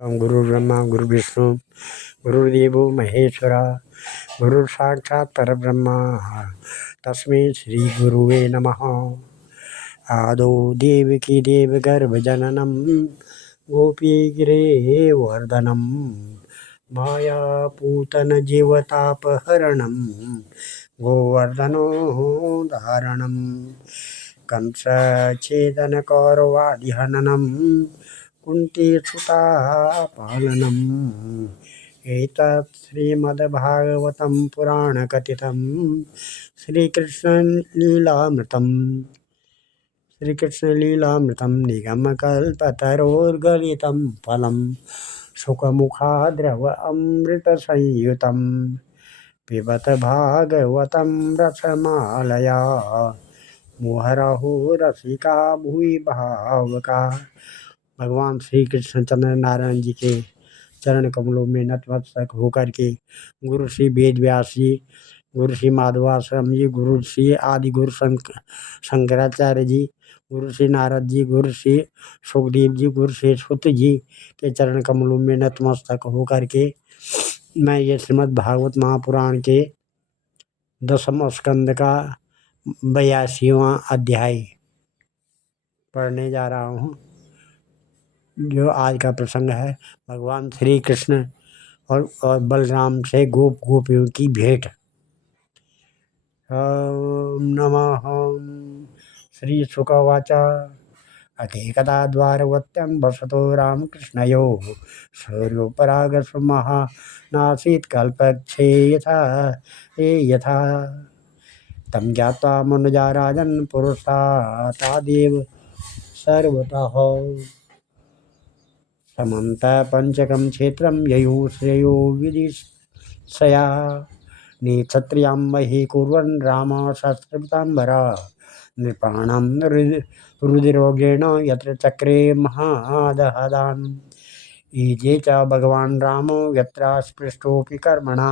गुरु ब्रह्मा गुरु विष्णु गुरुदेवो महेश्वरा गुरु साक्षात् परब्रह्म तस्मै श्री गुरुवे नमः। आदौ देवकी देवगर्भजननं गोपीगिरेवर्धनं मायापूतनजीवतापहरणं गोवर्धनो धारणं कंसच्छेदनकौरवादिहननं कुन्तीसुता पालनम् एतत् श्रीमद्भागवतं पुराणकथितं श्रीकृष्णलीलामृतं निगमकल्पतरोर्गलितं फलं सुखमुखाद्रव अमृतसंयुतं पिबत भागवतं रसमालया मुहुरहो रसिका भुवि भावुका। भगवान श्री कृष्ण चंद्र नारायण जी के चरण कमलों में नतमस्तक होकर के गुरु श्री वेद व्यास जी, गुरु श्री माधवाश्रम जी, गुरु श्री आदि गुरु शंकराचार्य जी, गुरु श्री नारद जी, गुरु श्री सुखदेव जी, गुरु श्री सुत जी के चरण कमलों में नतमस्तक होकर के मैं ये श्रीमद् भागवत महापुराण के 10वें स्कंद का 82वां अध्याय पढ़ने जा रहा हूँ। जो आज का प्रसंग है भगवान श्री कृष्ण और बलराम से गोपियों की भेंट। ओम नमः श्री शुकवाच अथेकदा द्वारवत्यं वसतो रामकृष्णयोः सूर्योपरागसुमः नासीत् कल्पक्षे यथा तं ज्ञात्वा मनुजा राजन् पुरुषातादेव सर्वतः समन्त पंचकं क्षेत्रं ययुः श्रेयो विदिशया निक्षत्रियां मही कुर्वन् राम शस्त्रपिताम्बरा नृपाणां रुधिरोगेण यत्र चक्रे महादहदान् ईजे च भगवान् रामो यत्र स्पृष्टोऽपि कर्मणा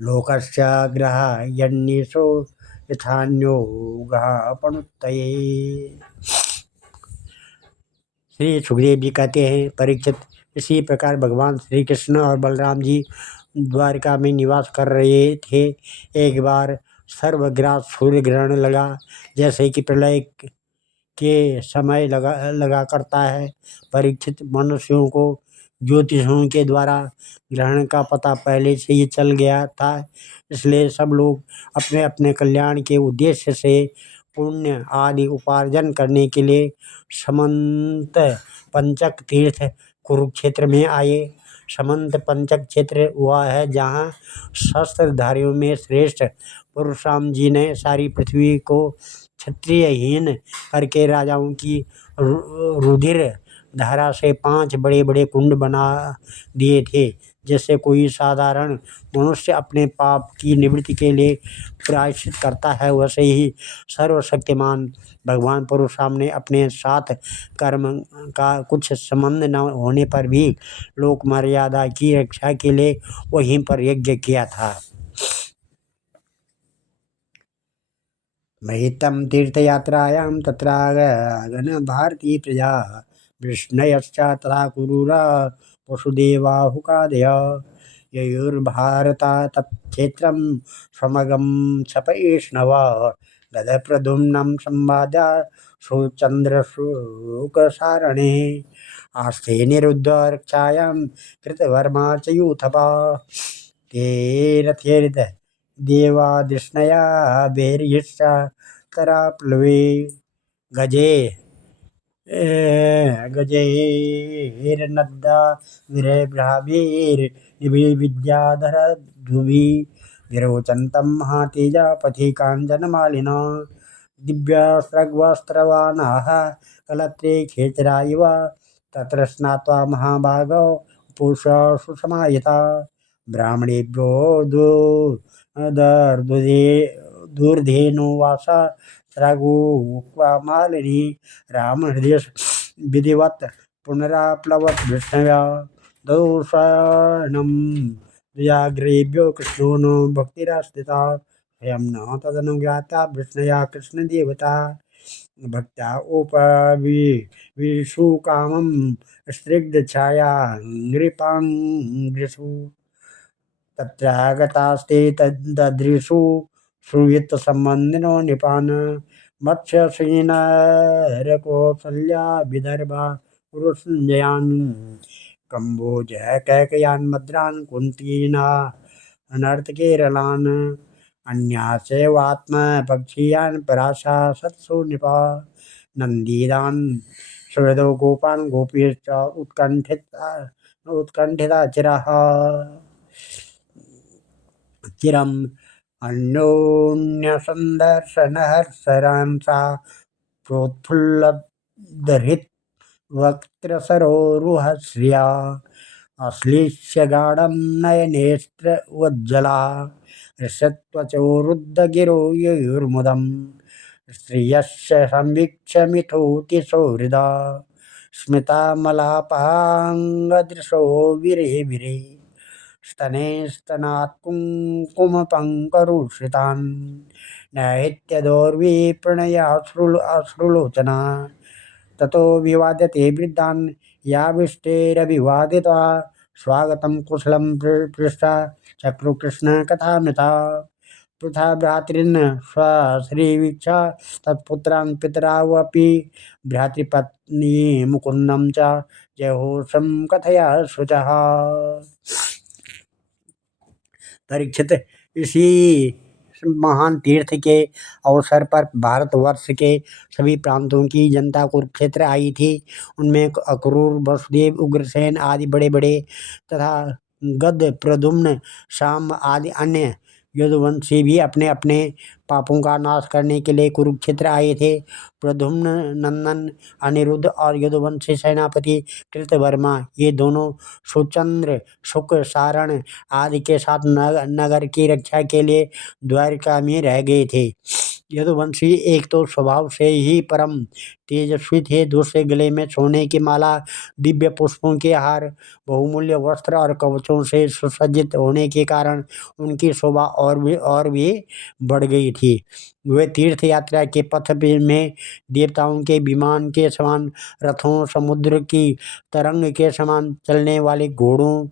लोकस्य ग्रहायन्निशो यथान्योगः पनुत्तये। श्री सुखदेव जी कहते हैं, परीक्षित, इसी प्रकार भगवान श्री कृष्ण और बलराम जी द्वारका में निवास कर रहे थे। एक बार सर्वग्रास सूर्य ग्रहण लगा, जैसे कि प्रलय के समय लगा करता है। परीक्षित, मनुष्यों को ज्योतिषों के द्वारा ग्रहण का पता पहले से ही चल गया था, इसलिए सब लोग अपने अपने कल्याण के उद्देश्य से पुण्य आदि उपार्जन करने के लिए समंत पंचक तीर्थ कुरुक्षेत्र में आए। समंत पंचक क्षेत्र वह है जहाँ शस्त्रधारियों में श्रेष्ठ परशुराम जी ने सारी पृथ्वी को क्षत्रियहीन करके राजाओं की रुधिर धारा से 5 बड़े बड़े कुंड बना दिए थे। जैसे कोई साधारण मनुष्य अपने पाप की निवृत्ति के लिए प्रायश्चित करता है, वैसे ही सर्वशक्तिमान भगवान परशुराम ने अपने साथ कर्म का कुछ संबंध न होने पर भी लोक मर्यादा की रक्षा के लिए वहीं पर यज्ञ किया था। महितं तीर्थयात्रायां तत्रागन भारती प्रजा विष्णयश्च तथा कुरुरा वसुदेवाहुकादय ययुर्भारता तत्क्षेत्रं समगं सपैष्णव गदप्रद्युम्नं संवाद्य सुचन्द्रशुकसारणे आस्ते निरुद्ध रक्षायां कृतवर्मा च यूथपा ते रथेर्द देवादिष्णया भेर्यश्च तराप्लवे गजैर्नद्दा विद्याधर ध्रुवी विरोचन्तं महातेजा पथि काञ्चनमालिना दिव्यास्त्रवस्त्रवानाः कलत्रे खेचरा इव तत्र स्नात्वा महाभागौ पुरुषा सुसमाहिता ब्राह्मणेभ्यो दूर्धेनुवासा मालिनी रामहृदय विधिवत् पुनराप्लवत् विष्णव्या दौषणं द्विजाग्रेभ्यो कृष्णो नो भक्तिरास्थिता स्वयं न तदनुज्ञाता विष्णया कृष्णदेवता भक्त्या उपविशु कामं स्निग्धछाया नृपाङ्गृषु तत्रागतास्ते तदृशु श्रूयितसम्बन्धिनो नृपान् मत्स्यसेनरकौसल्या विदर्भा पुरुषञ्जयान् कम्बोजः कैकयान् मद्रान् कुन्तीना अनर्थकेरलान् अन्यास्यैवात्मपक्षीयान् पराशा सत्सु नृपा नन्दीदान् सुहृदो गोपान् गोपीश्च उत्कण्ठिता चिरम् अन्योन्यसन्दर्शनहर्षरांसा प्रोत्फुल्लधृत् वक्त्रसरोरुहश्रिया अश्लीष्य गाढं नयनेस्त्रवज्जला ऋषत्वचोरुद्धगिरो ययुर्मुदम् श्रियस्य संवीक्ष्य मिथोति सौहृदा स्मितामलापाङ्गदृशो विरे विरे स्तने स्तनात् कुङ्कुमपङ्करुषितान् नैत्यदौर्वी प्रणयाश्रुलोचना ततो विवाद्यते वृद्धान् याविष्टेरभिवादिता स्वागतं कुशलं पृष्ठा चक्रुकृष्ण कथामृता पृथा भ्रातॄन् स्वश्रीवीक्षा तत्पुत्रान् पितरावपि भ्रातृपत्नी मुकुन्दं च जयहोषं कथया शुचः। परीक्षित, इसी महान तीर्थ के अवसर पर भारतवर्ष के सभी प्रांतों की जनता कुरुक्षेत्र आई थी। उनमें अक्रूर, वसुदेव, उग्रसेन आदि बड़े बड़े तथा गद, प्रद्युम्न, शाम आदि अन्य यदुवंशी भी अपने अपने पापों का नाश करने के लिए कुरुक्षेत्र आए थे। प्रद्युम्न नंदन अनिरुद्ध और यदुवंशी सेनापति कृतवर्मा ये दोनों सुचंद्र, शुक, सारण आदि के साथ नगर की रक्षा के लिए द्वारिका में रह गए थे। यदुवंशी एक तो स्वभाव से ही परम तेजस्वी थे, दूसरे गले में सोने की माला, दिव्य पुष्पों के हार, बहुमूल्य वस्त्र और कवचों से सुसज्जित होने के कारण उनकी शोभा और भी बढ़ गई थी। वे तीर्थ यात्रा के पथ में देवताओं के विमान के समान रथों, समुद्र की तरंग के समान चलने वाले घोड़ों,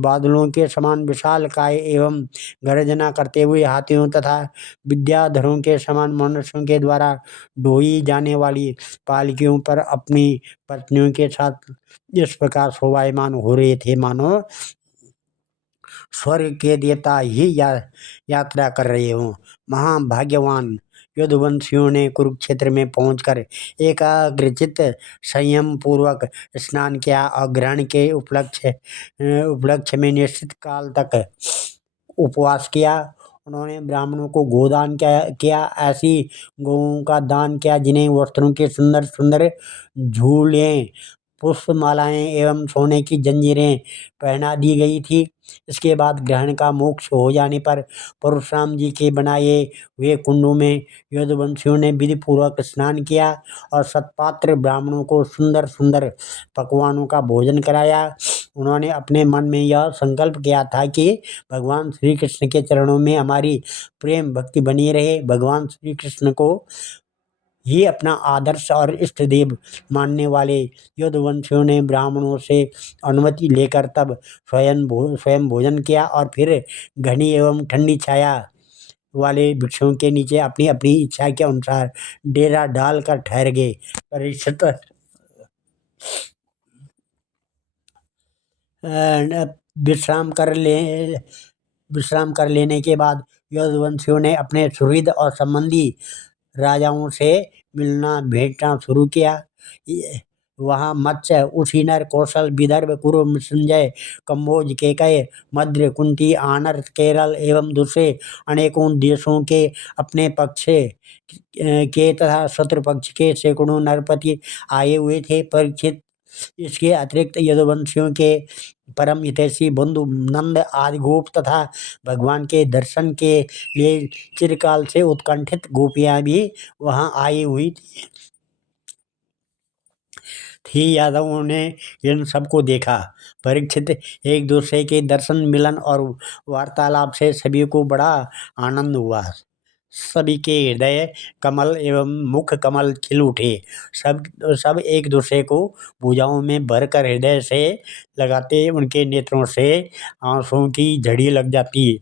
बादलों के समान विशाल काय एवं गर्जना करते हुए हाथियों तथा विद्याधरों के समान मनुष्यों के द्वारा ढोई जाने वाली पालकियों पर अपनी पत्नियों के साथ इस प्रकार शोभायमान हो रहे थे मानो स्वर्ग के देवता ही यात्रा कर रहे हों। महाभाग्यवान यदुवंशियों ने कुरुक्षेत्र में पहुंचकर एकाग्रचित्त संयम पूर्वक स्नान किया और ग्रहण के उपलक्ष्य में निश्चित काल तक उपवास किया। उन्होंने ब्राह्मणों को गोदान किया, ऐसी गौओं का दान किया जिन्हें वस्त्रों के सुंदर सुंदर झूले, पुष्पमालाएं एवं सोने की जंजीरें पहना दी गई थी। इसके बाद ग्रहण का मोक्ष हो जाने पर परशुराम जी के बनाए हुए कुंडों में यदुवंशियों ने विधि पूर्वक स्नान किया और सत्पात्र ब्राह्मणों को सुंदर सुंदर पकवानों का भोजन कराया। उन्होंने अपने मन में यह संकल्प किया था कि भगवान श्री कृष्ण के चरणों में हमारी प्रेम भक्ति बनी रहे। भगवान श्री कृष्ण को ही अपना आदर्श और इष्ट देव मानने वाले यदुवंशियों ने ब्राह्मणों से अनुमति लेकर तब स्वयं भोजन किया और फिर घनी एवं ठंडी छाया वाले वृक्षों के नीचे अपनी अपनी इच्छा के अनुसार डेरा डालकर ठहर गए। परीक्षित, विश्राम कर लेने के बाद यदुवंशियों ने अपने सुहृद और संबंधी राजाओं से मिलना भेंटना शुरू किया। वहाँ मत्स्य, उशीनर, कौशल, विदर्भ, कुरु, संजय, कम्बोज, केकय, मद्र, कुंती, आनर्त, केरल एवं दूसरे अनेकों देशों के अपने पक्ष के तथा शत्रु पक्ष के सैकड़ों नरपति आए हुए थे। परीक्षित, इसके अतिरिक्त यदुवंशियों के परम हितैषी बंधु नंद आदि गोप तथा भगवान के दर्शन के लिए चिरकाल से उत्कंठित गोपियां भी वहां आई हुई थी। यादवों ने इन सबको देखा। परीक्षित, एक दूसरे के दर्शन, मिलन और वार्तालाप से सभी को बड़ा आनंद हुआ। सभी के हृदय कमल एवं मुख कमल खिल उठे। सब सब एक दूसरे को भुजाओं में भरकर हृदय से लगाते उनके नेत्रों से आंसुओं की झड़ी लग जाती।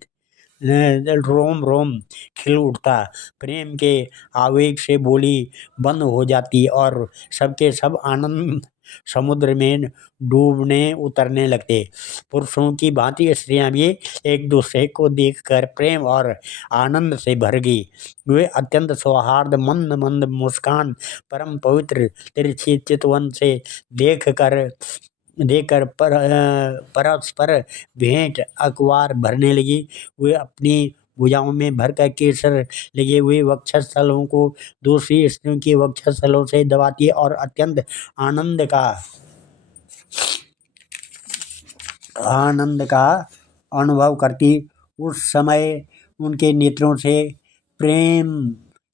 रोम रोम खिल उठता। प्रेम के आवेग से बोली बंद हो जाती और सबके सब आनंद समुद्र में डूबने उतरने लगते। पुरुषों की भांति स्त्रियां भी एक दूसरे को देखकर प्रेम और आनंद से भर गई। वे अत्यंत सौहार्द मंद मंद मुस्कान परम पवित्र तिरछी चितवन से देखकर देकर परस्पर भेंट अखबार भरने लगी। वे अपनी भुजाओं में भरकर केसर लगे हुए वक्षस्थलों को दूसरी स्त्रियों के वक्षस्थलों से दबाती और अत्यंत आनंद का अनुभव करती। उस समय उनके नेत्रों से प्रेम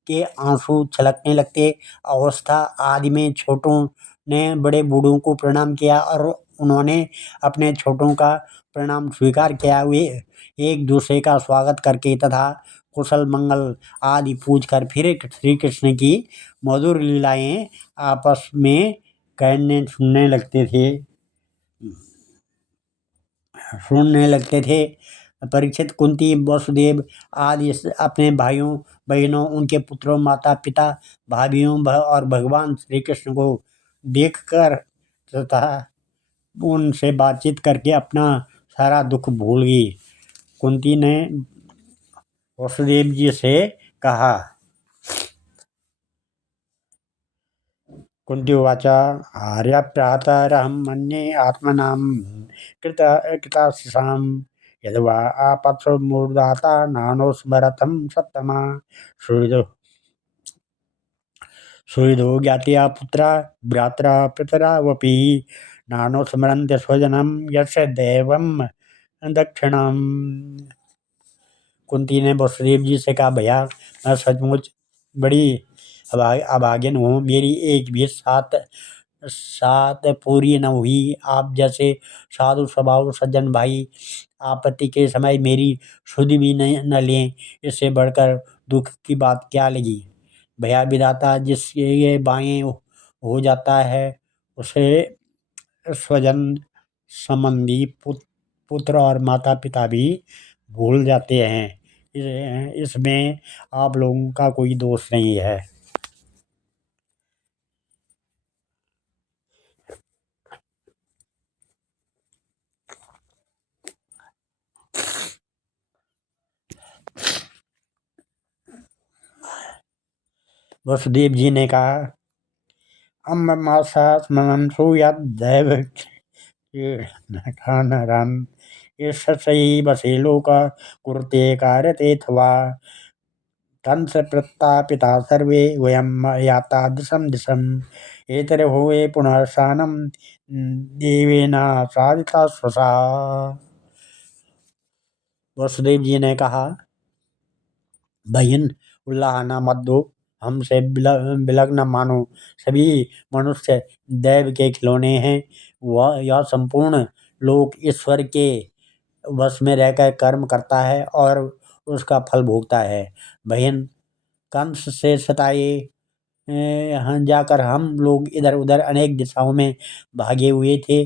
के आंसू छलकने लगते। अवस्था आदि में छोटों ने बड़े बूढ़ों को प्रणाम किया और उन्होंने अपने छोटों का प्रणाम स्वीकार किया। वे एक दूसरे का स्वागत करके तथा कुशल मंगल आदि पूछकर फिर श्री कृष्ण की मधुर लीलाएं आपस में कहने सुनने लगते थे। परीक्षित, कुंती, वसुदेव आदि अपने भाइयों बहनों, उनके पुत्रों, माता पिता, भाभीयों और भगवान श्री कृष्ण को देखकर तथा उनसे बातचीत करके अपना सारा दुख भूल गई। कुंती ने वसुदेव जी से कहा, कुंती उवाच आर्यप्रातरहं मन्ये आत्मनां कृताशिषां यद्वा आपत्सुमूर्धाता नानो स्मरतं सत्तमा सुहृदो ज्ञात्या पुत्रा भ्रात्रा पितरा वपि नानो स्मरन्त्य स्वजनं यस्य दैवं दक्षिणम्। कुंती ने वसुदेव जी से कहा, भैया मैं सचमुच बड़ी अभागिन हूँ। मेरी एक भी सात पूरी न हुई। आप जैसे साधु स्वभाव सज्जन भाई आपत्ति के समय मेरी सुध भी न लें, इससे बढ़कर दुख की बात क्या लगी। भैया विधाता जिसके ये बाएं हो जाता है उसे स्वजन संबंधी पुत्र और माता पिता भी भूल जाते हैं। इसमें आप लोगों का कोई दोष नहीं है। वसुदेव जी ने कहा, अम्मासा स्मरणं सूयाद्दैव नरन ईशसैवसे लोक कुरुते कारतेऽथवा कंस प्रतापिता सर्वे वयं याता दिशं दिशम् एतर्होवे पुनः सानं देवेन साधिता स्वसा। वसुदेव जी ने कहा, बहन उल्लाहना मत दो, हमसे बिलग न मानो। सभी मनुष्य दैव के खिलौने हैं। वह यह संपूर्ण लोक ईश्वर के वश में रहकर कर्म करता है और उसका फल भोगता है। बहन कंस से सताए जाकर हम लोग इधर उधर अनेक दिशाओं में भागे हुए थे।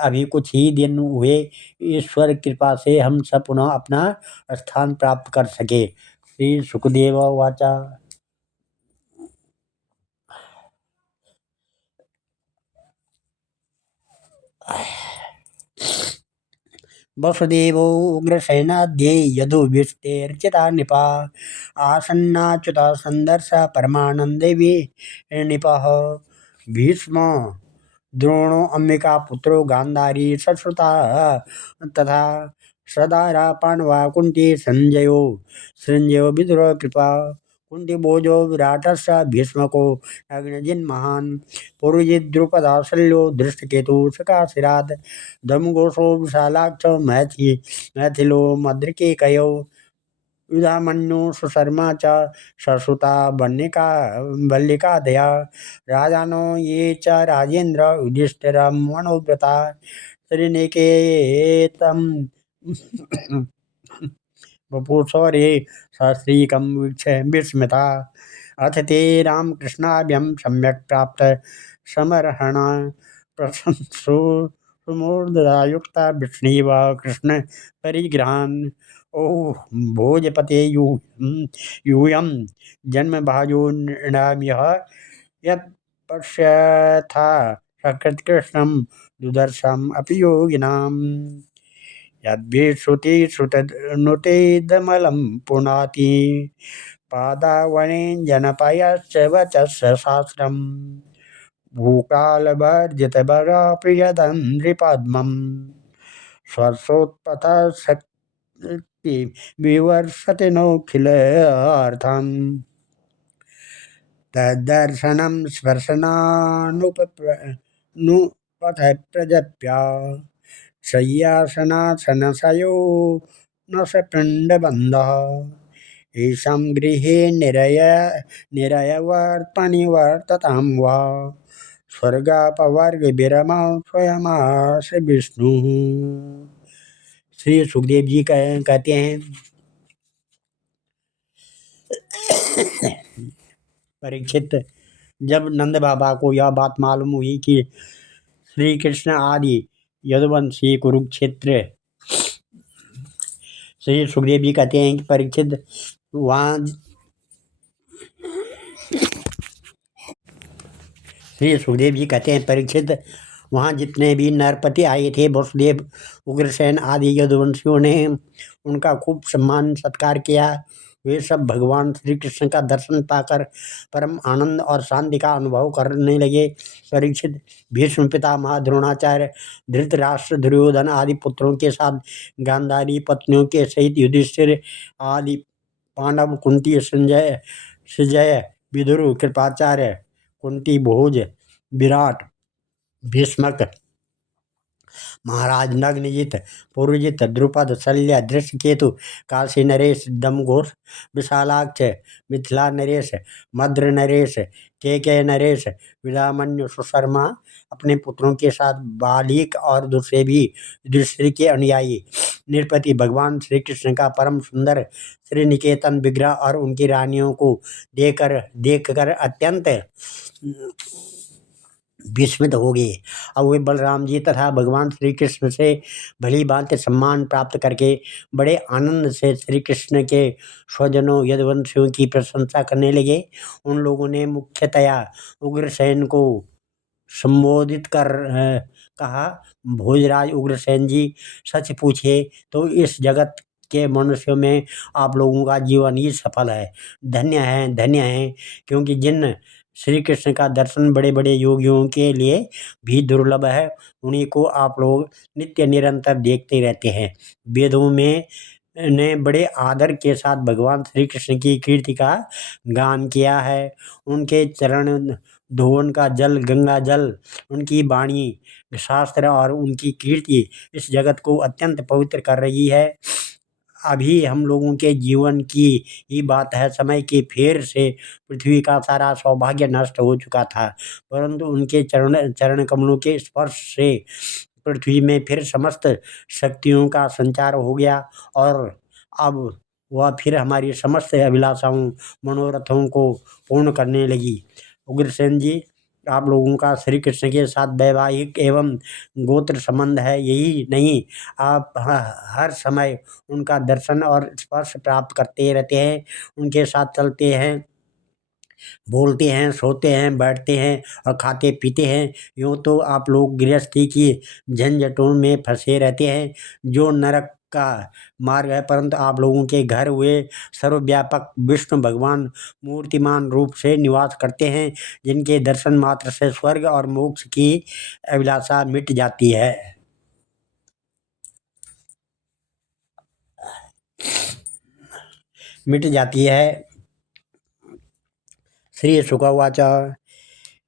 अभी कुछ ही दिन हुए, ईश्वर कृपा से हम सब पुनः अपना स्थान प्राप्त कर सके। श्री सुखदेव वाचा। वसुदेवो उग्रसेनाध्ये यदुभिष्टेर्चिता नृपा आसन्नाच्युता संदर्श परमानंदे नृपः भीष्म द्रोणो अंबिका पुत्रो गांधारी सश्रुता तथा सदारा पांडवा कुंती संजयो संजयो विदुर कृपा कुंती भोजो विराटस्य भीष्मको नग्नजिन महान पुरुजित द्रुपदा शल्यो धृष्टकेतु सकाशिराद धर्मघोषो विशालाक्ष मैथिलो मद्रिकेकयो युधामन्यु सुशर्मा च ससुता वल्लिका दया राजानो ये च राजेन्द्र युधिष्ठिर मनोव्रता त्रिनेकेतम वपुषौरे सहस्रीकं वीक्ष्य विस्मिता। अथ ते रामकृष्णाभ्यं सम्यक् प्राप्त समर्हण प्रशंसो सुमूर्धयुक्ता विष्णीव कृष्ण परिग्रहान्। ओह भोजपते यूयं जन्म भाजो नृणाम्यः यत् पश्यथा सकृत्कृष्णं दुदर्शम् अपि योगिनाम्। यद्भिश्रुति श्रुतनुतेदमलं पुनाति पादावने जनपयश्च वचस्य शास्त्रम्। भूकालभर्जितबरा प्रियदन्ध्रिपद्मम् स्वस्रोत्पथ शक्ति विवर्षति नोऽखिलार्थम्। तद्दर्शनं स्पर्शनानुपथ प्रजप्या शय्यासनासनशयो न स पिण्डबन्धः। येषां गृहे निरयवर्तनिवर्ततां वा स्वर्गापवर्गविरमा स्वयमास विष्णुः। श्री सुखदेव जी कहते हैं, परीक्षित, जब नंद बाबा को यह बात मालूम हुई कि श्री कृष्ण आदि यदुवंशी कुरुक्षेत्र, श्री सुखदेव जी कहते हैं कि परीक्षित वहाँ श्री सुखदेव जी कहते हैं, परीक्षित वहाँ जितने भी नरपति आए थे, वसुदेव उग्रसेन आदि यदुवंशियों ने उनका खूब सम्मान सत्कार किया। वे सब भगवान श्री कृष्ण का दर्शन पाकर परम आनंद और शांति का अनुभव करने लगे। परीक्षित भीष्म पितामह द्रोणाचार्य धृतराष्ट्र दुर्योधन आदि पुत्रों के साथ गांधारी पत्नियों के सहित युधिष्ठिर आदि पांडव, कुंती, संजय, सुजय, विदुर, कृपाचार्य, कुंती भोज, विराट, भीष्मक, महाराज नग्नजित, पुरुजित, द्रुपद, शल्य, धृष्टकेतु, काशी नरेश, दमघोष, विशालाक्ष, मिथिला नरेश, मद्र नरेश, केकय नरेश, विदामन्यु, सुशर्मा अपने पुत्रों के साथ बालिक और दूसरे भी युधिष्ठिर के अनुयायी नृपति भगवान श्री कृष्ण का परम सुंदर श्री निकेतन विग्रह और उनकी रानियों को देखकर अत्यंत विस्मित हो गए। अब वे बलराम जी तथा भगवान श्री कृष्ण से भली भांति सम्मान प्राप्त करके बड़े आनंद से श्री कृष्ण के स्वजनों यदुवंशियों की प्रशंसा करने लगे। उन लोगों ने मुख्यतया उग्रसेन को संबोधित कर कहा, भोजराज उग्रसेन जी, सच पूछे तो इस जगत के मनुष्यों में आप लोगों का जीवन ही सफल है। धन्य है, क्योंकि जिन श्री कृष्ण का दर्शन बड़े बड़े योगियों के लिए भी दुर्लभ है, उन्हीं को आप लोग नित्य निरंतर देखते रहते हैं। वेदों में ने बड़े आदर के साथ भगवान श्री कृष्ण की कीर्ति का गान किया है। उनके चरण धोवन का जल गंगा जल, उनकी वाणी शास्त्र और उनकी कीर्ति इस जगत को अत्यंत पवित्र कर रही है। अभी हम लोगों के जीवन की ही बात है, समय की फेर से पृथ्वी का सारा सौभाग्य नष्ट हो चुका था, परंतु उनके चरण चरण कमलों के स्पर्श से पृथ्वी में फिर समस्त शक्तियों का संचार हो गया और अब वह फिर हमारी समस्त अभिलाषाओं मनोरथों को पूर्ण करने लगी। उग्रसेन जी, आप लोगों का श्री कृष्ण के साथ वैवाहिक एवं गोत्र संबंध है, यही नहीं, आप हर समय उनका दर्शन और स्पर्श प्राप्त करते रहते हैं, उनके साथ चलते हैं, बोलते हैं, सोते हैं, बैठते हैं और खाते पीते हैं। यूँ तो आप लोग गृहस्थी की झंझटों में फंसे रहते हैं, जो नरक का मार्ग है, परंतु आप लोगों के घर हुए सर्वव्यापक विष्णु भगवान मूर्तिमान रूप से निवास करते हैं, जिनके दर्शन मात्र से स्वर्ग और मोक्ष की अभिलाषा मिट जाती है। मिट जाती है। श्री शुकवाच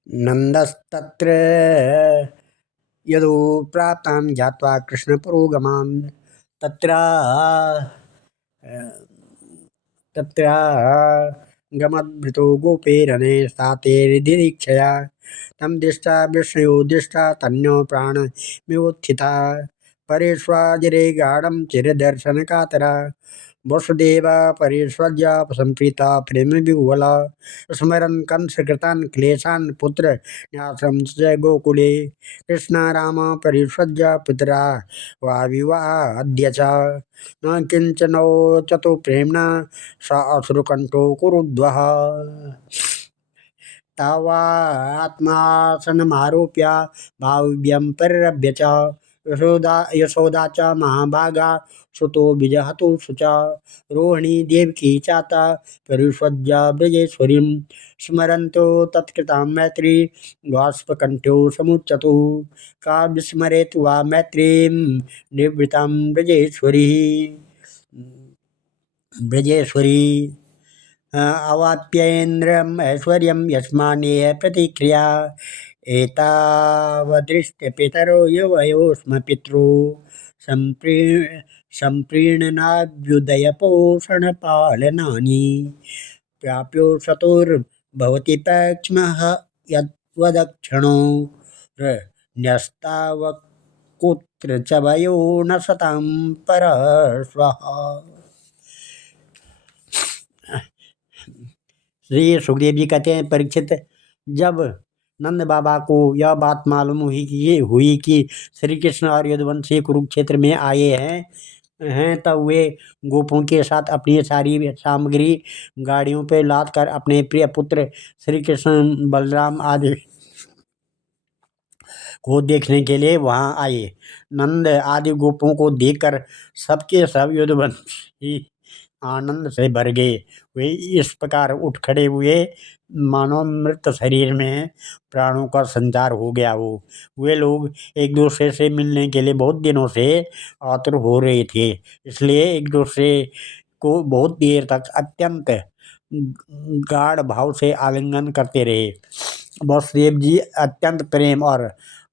नंदस्तत्र यदो प्राप्तान् ज्ञात्वा कृष्णपुरोगमान् तत्र गमद्भृतो गोपेरणे सातेर्दिरीक्षया तं दिष्टा विष्णुयोदिष्टा तन्यो प्राणमिवोत्थिता परेष्वाजरे गाढं चिरदर्शनकातरा वसुदेव परिष्वज्य संप्रीता प्रेम विह्वल स्मरन् कंसकृतान् क्लेशान् पुत्र न्यासं च गोकुले कृष्ण राम परिष्वज्य पितरा वा विवाद्य च न किञ्चनोचतु प्रेम्णा स अश्रुकण्ठो कुरुद्वः तावात्मासनमारोप्य भाव्यं परिरभ्य च यशोदा च महाभागा सुतो विजहतु शुचा रोहिणी देवकी चाता परिष्वज्य ब्रजेश्वरीं स्मरन्तो तत्कृतां मैत्री बाष्पकण्ठ्यो समुच्यतु का विस्मरेत् वा मैत्रीं निवृत्तां ब्रजेश्वरी अवाप्येन्द्रम् ऐश्वर्यं यस्मानेह प्रतिक्रिया एतावदृष्टपितरो युवयो स्म पितरो सम्प्री सम्प्रीणनाभ्युदयपोषणपालनानि प्राप्यो शतुर्भवति पैक्ष्मः यद्वदक्षिणो न्यस्तावकुत्र च वयो न सतां परश्वः। श्री सुखदेव जी कहते हैं, परीक्षित, जब नंद बाबा को यह बात मालूम हुई कि श्री कृष्ण और यदुवंशी कुरुक्षेत्र में आए हैं तब वे गोपों के साथ अपनी सारी सामग्री गाड़ियों पर लाद कर अपने प्रिय पुत्र श्री कृष्ण बलराम आदि को देखने के लिए वहां आए। नंद आदि गोपों को देखकर सबके सब यदुवंशी आनंद से भर गए। वे इस प्रकार उठ खड़े हुए मानो मृत शरीर में प्राणों का संचार हो गया हो। वे लोग एक दूसरे से मिलने के लिए बहुत दिनों से आतुर हो रहे थे, इसलिए एक दूसरे को बहुत देर तक अत्यंत गाढ़ भाव से आलिंगन करते रहे। वसुदेव जी अत्यंत प्रेम और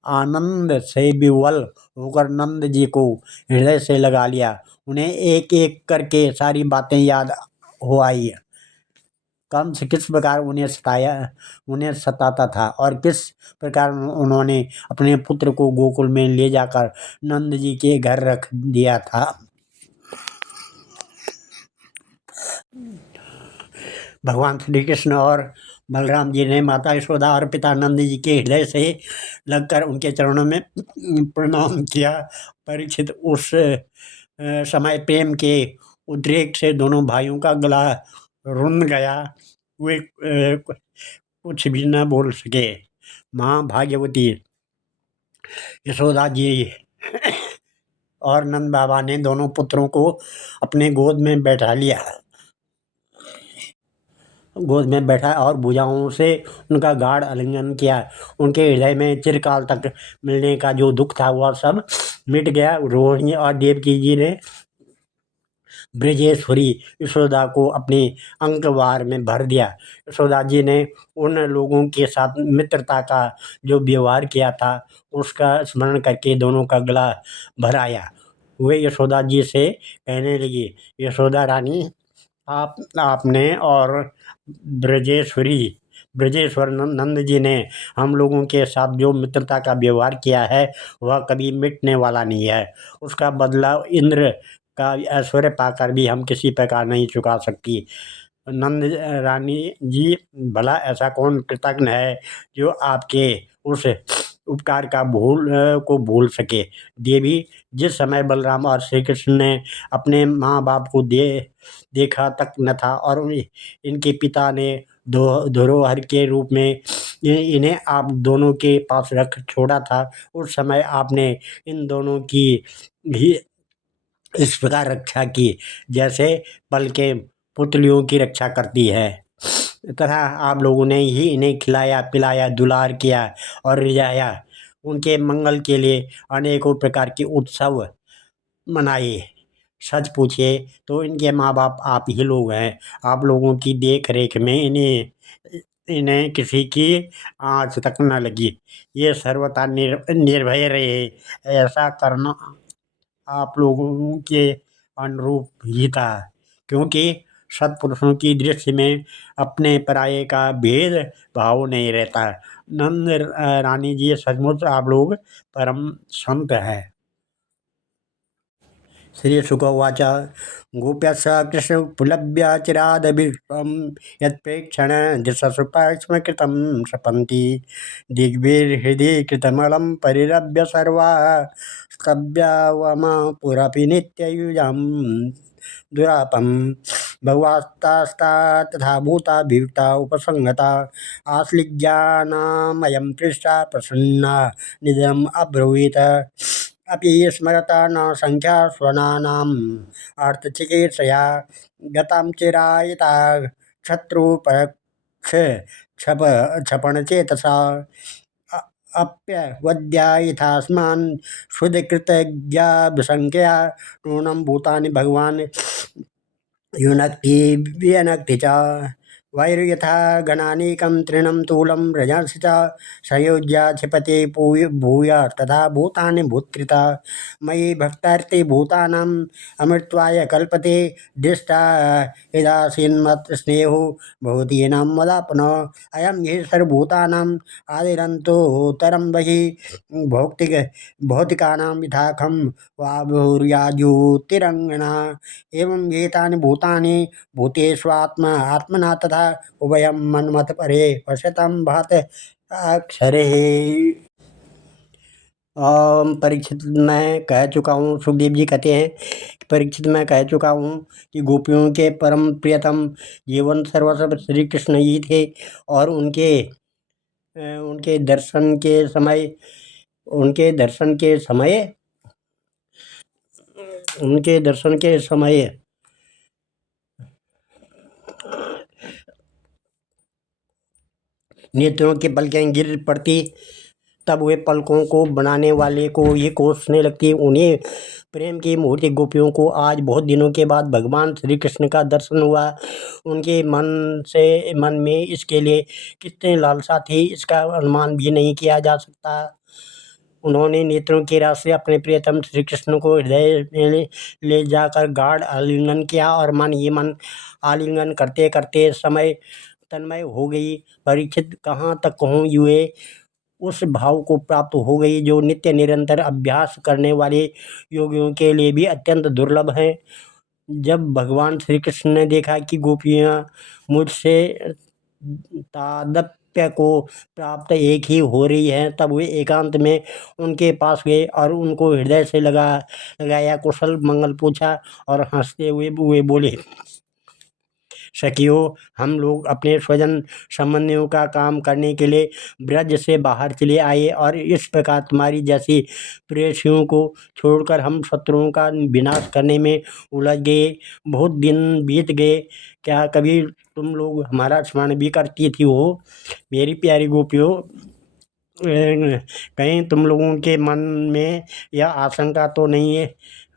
आनंद से विह्वल होकर नंद जी को हृदय से लगा लिया। उन्हें एक एक करके सारी बातें याद हो आई। कंस किस प्रकार उन्हें सताता था और किस प्रकार उन्होंने अपने पुत्र को गोकुल में ले जाकर नंद जी के घर रख दिया था। भगवान श्री कृष्ण और बलराम जी ने माता यशोदा और पिता नंद जी के हृदय से लगकर उनके चरणों में प्रणाम किया। परीक्षित, उस समय प्रेम के उद्रेक से दोनों भाइयों का गला रुंध गया। वे कुछ भी न बोल सके। माँ भाग्यवती, यशोदा जी और नंद बाबा ने दोनों पुत्रों को अपने गोद में बैठा लिया। गोद में बैठा और भुजाओं से उनका गाढ़ आलिंगन किया। उनके हृदय में चिरकाल तक मिलने का जो दुख था वह सब मिट गया। रोहिणी और देवकी जी ने ब्रजेश्वरी यशोदा को अपने अंकवार में भर दिया। यशोदा जी ने उन लोगों के साथ मित्रता का जो व्यवहार किया था उसका स्मरण करके दोनों का गला भर आया। वे यशोदा जी से कहने लगी, यशोदा रानी, आपने और ब्रजेश्वर नंद जी ने हम लोगों के साथ जो मित्रता का व्यवहार किया है वह कभी मिटने वाला नहीं है। उसका बदला इंद्र का ऐश्वर्य पाकर भी हम किसी प्रकार नहीं चुका सकती। नंद रानी जी, भला ऐसा कौन कृतज्ञ है जो आपके उस उपकार का भूल सके। देवी, जिस समय बलराम और श्री कृष्ण ने अपने माँ बाप को देखा तक न था और इनके पिता ने धरोहर के रूप में इन्हें आप दोनों के पास रख छोड़ा था, उस समय आपने इन दोनों की भी इस प्रकार रक्षा की जैसे पल के पुतलियों की रक्षा करती है। तथा आप लोगों ने ही इन्हें खिलाया पिलाया दुलार किया और रिझाया। उनके मंगल के लिए अनेकों प्रकार के उत्सव मनाए। सच पूछिए तो इनके माँ बाप आप ही लोग हैं। आप लोगों की देख रेख में इन्हें किसी की आँच तक न लगी। ये सर्वथा निर्भय रहे। ऐसा करना आप लोगों के अनुरूप ही था, क्योंकि सत्पुरुषों की दृष्टि में अपने पराये का भेद भाव नहीं रहता। नंद रानी जी, सचमुच आप लोग परम संत हैं। श्रीशुक उवाच गोप्यश्च कृष्णोपलभ्य चिरादभिष्टं यत्प्रेक्षण दिशसुपस्मकृतं क्षपन्ति दिग्भिर्हृदि कृतमलं परिरभ्य सर्वा स्तव्यावमपुरपि नित्ययुजं दुरापं भगवास्तास्ता तथा भूता वियुक्ता उपसंगता आश्लिज्ञानामयं पृष्ठा प्रसन्ना निजम् अब्रवीत अपि स्मरता न संख्या स्वनानाम् अर्थचिकीर्षया गतां चिरायता शत्रुपक्ष क्षप क्षपणचेतसा अप्यवद्यायथास्मान् क्षुद्रकृतज्ञाभिसंख्या नूनं भूतानि भगवान् युनक्ति वियनक्ति च वैर्यथा गणानीकं तृणं तूलं रजंसि च संयोज्याधिपते भूय तथा भूतानि भूत्कृता मयि भक्तार्थे भूतानाम् अमृत्वाय कल्पते दृष्टा यदासीन्मत् स्नेहो भवतीनां मदापनो अयं हि सर्वभूतानाम् आदिरन्तोत्तरं बहिः भौतिकानां विधाखं वा भूर्याज्योतिरङ्गना एवं एतानि भूतानि भूतेष्वात्मा आत्मना तथा उभयं मन्मथ परे पश्यतां भात अक्षरे। परीक्षित मैं कह चुका हूँ, सुखदेव जी कहते हैं कि परीक्षित मैं कह चुका हूँ कि गोपियों के परम प्रियतम जीवन सर्वस्व श्री कृष्ण ही थे और उनके दर्शन के समय उनके दर्शन के समय उनके दर्शन के समय नेत्रों की पलकें गिर पड़ती, तब वे पलकों को बनाने वाले को ये कोसने लगती। उन्हें प्रेम की मूर्ति गोपियों को आज बहुत दिनों के बाद भगवान श्री कृष्ण का दर्शन हुआ। उनके मन में इसके लिए कितनी लालसा थी, इसका अनुमान भी नहीं किया जा सकता। उन्होंने नेत्रों की राशि से अपने प्रियतम श्री कृष्ण को हृदय में ले जाकर गाढ़ आलिंगन किया और मन ही मन आलिंगन करते करते समय तन्मय हो गई। परीक्षित कहाँ तक कहूँ, युए उस भाव को प्राप्त हो गई जो नित्य निरंतर अभ्यास करने वाले योगियों के लिए भी अत्यंत दुर्लभ है। जब भगवान श्री कृष्ण ने देखा कि गोपियाँ मुझसे तादप्य को प्राप्त एक ही हो रही हैं, तब वे एकांत में उनके पास गए और उनको हृदय से लगाया, कुशल मंगल पूछा और हंसते हुए वे बोले, सखियों, हम लोग अपने स्वजन संबंधियों का काम करने के लिए ब्रज से बाहर चले आए और इस प्रकार तुम्हारी जैसी प्रेयसियों को छोड़कर हम शत्रुओं का विनाश करने में उलझ गए। बहुत दिन बीत गए, क्या कभी तुम लोग हमारा स्मरण भी करती थी हो? मेरी प्यारी गोपियों, कहीं तुम लोगों के मन में यह आशंका तो नहीं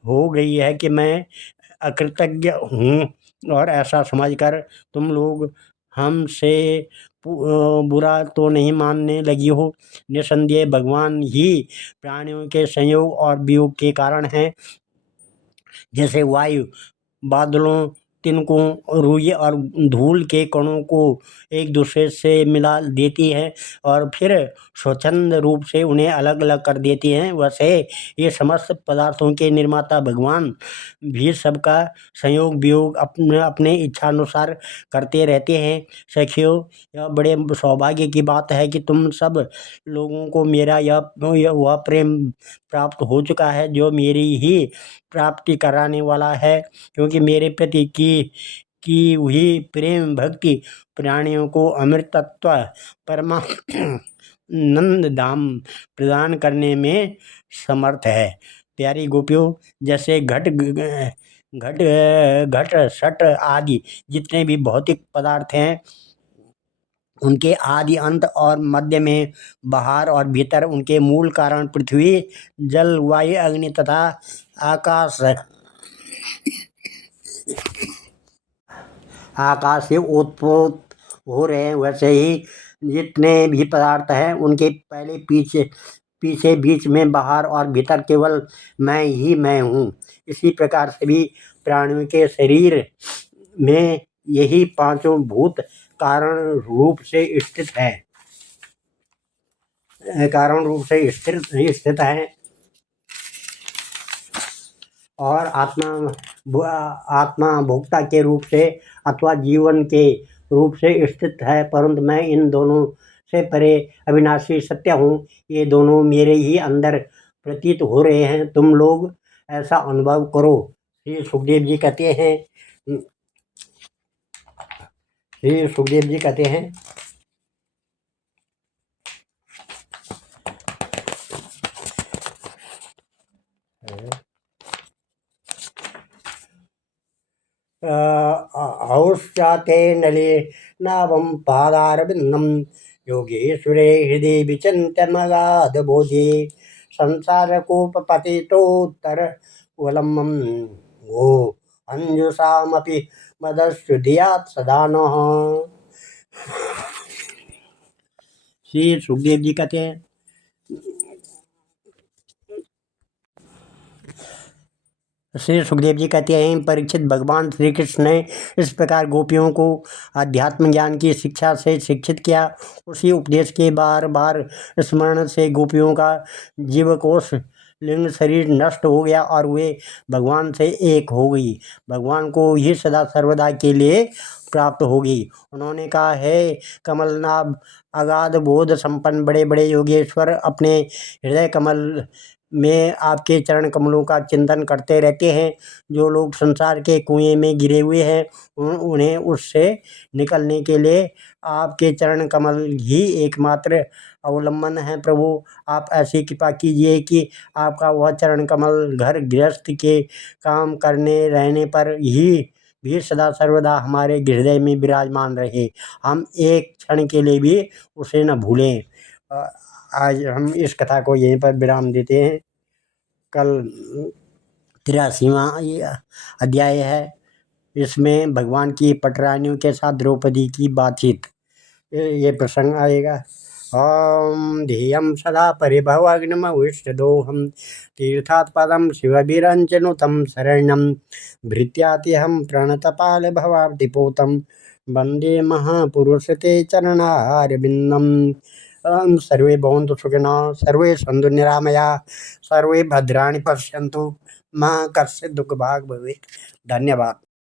हो गई है कि मैं अकृतज्ञ हूँ और ऐसा समझकर तुम लोग हमसे बुरा तो नहीं मानने लगी हो? निसंदेह भगवान ही प्राणियों के संयोग और वियोग के कारण हैं। जैसे वायु बादलों, तिनकों, रुई और धूल के कणों को एक दूसरे से मिला देती है और फिर स्वच्छंद रूप से उन्हें अलग अलग कर देती हैं, वैसे ये समस्त पदार्थों के निर्माता भगवान भी सबका संयोग वियोग अपने अपने इच्छानुसार करते रहते हैं। सखियों, यह बड़े सौभाग्य की बात है कि तुम सब लोगों को मेरा वह प्रेम प्राप्त हो चुका है जो मेरी ही प्राप्ति कराने वाला है, क्योंकि मेरे प्रति की हुई प्रेम भक्ति प्राणियों को अमृतत्व परमानंद धाम प्रदान करने में समर्थ है। प्यारी गोपियों, जैसे घट सट आदि जितने भी भौतिक पदार्थ हैं, उनके आदि अंत और मध्य में बाहर और भीतर उनके मूल कारण पृथ्वी, जल, वायु, अग्नि तथा आकाश से ओतप्रोत हो रहे हैं, वैसे ही जितने भी पदार्थ हैं उनके पहले पीछे पीछे बीच में बाहर और भीतर केवल मैं ही मैं हूँ। इसी प्रकार से भी प्राणियों के शरीर में यही पांचों भूत कारण रूप से स्थित स्थित हैं और आत्मा भोक्ता के रूप से अथवा जीवन के रूप से स्थित है, परंतु मैं इन दोनों से परे अविनाशी सत्य हूँ। ये दोनों मेरे ही अंदर प्रतीत हो रहे हैं, तुम लोग ऐसा अनुभव करो। श्री सुखदेव जी कहते हैं औश्चाते नले नावं पादारविन्दं योगेश्वरे हृदि विचिन्त्यमगाध बोधि संसारकूपपतितोत्तरवलम्बं वो अंजुषामपि मदस्युधियात् सदा नः। श्री सुखदेव जी कहते हैं परीक्षित, भगवान श्री कृष्ण ने इस प्रकार गोपियों को आध्यात्म ज्ञान की शिक्षा से शिक्षित किया। उसी उपदेश के बार बार स्मरण से गोपियों का जीवकोश लिंग शरीर नष्ट हो गया और वे भगवान से एक हो गई, भगवान को ही सदा सर्वदा के लिए प्राप्त होगी। उन्होंने कहा, है कमलनाभ अगाध बोध संपन्न बड़े बड़े योगेश्वर अपने हृदय कमल में आपके चरण कमलों का चिंतन करते रहते हैं। जो लोग संसार के कुएं में गिरे हुए हैं उन्हें उससे निकलने के लिए आपके चरण कमल ही एकमात्र अवलंबन है। प्रभु, आप ऐसी कृपा कीजिए कि आपका वह चरण कमल घर गृहस्थ के काम करने रहने पर ही भी सदा सर्वदा हमारे हृदय में विराजमान रहे, हम एक क्षण के लिए भी उसे न भूलें। आज हम इस कथा को यहीं पर विराम देते हैं। कल 83वां अध्याय है, इसमें भगवान की पटरानियों के साथ द्रौपदी की बातचीत ये प्रसंग आएगा। ओम ध्येयं सदा परिभवग्नमविष्टदोहं तीर्थात् पदं शिवभिरञ्जनुतं शरणं भृत्यातिहं प्रणतपालभवाब्धिपूतं वन्दे महापुरुषते चरणारविन्दम्। सर्वे भवन्तु सुखिनः, सर्वे सन्तु निरामयाः, सर्वे भद्राणि पश्यन्तु, मा कश्चित् दुःखभाग् भवेत्। धन्यवाद।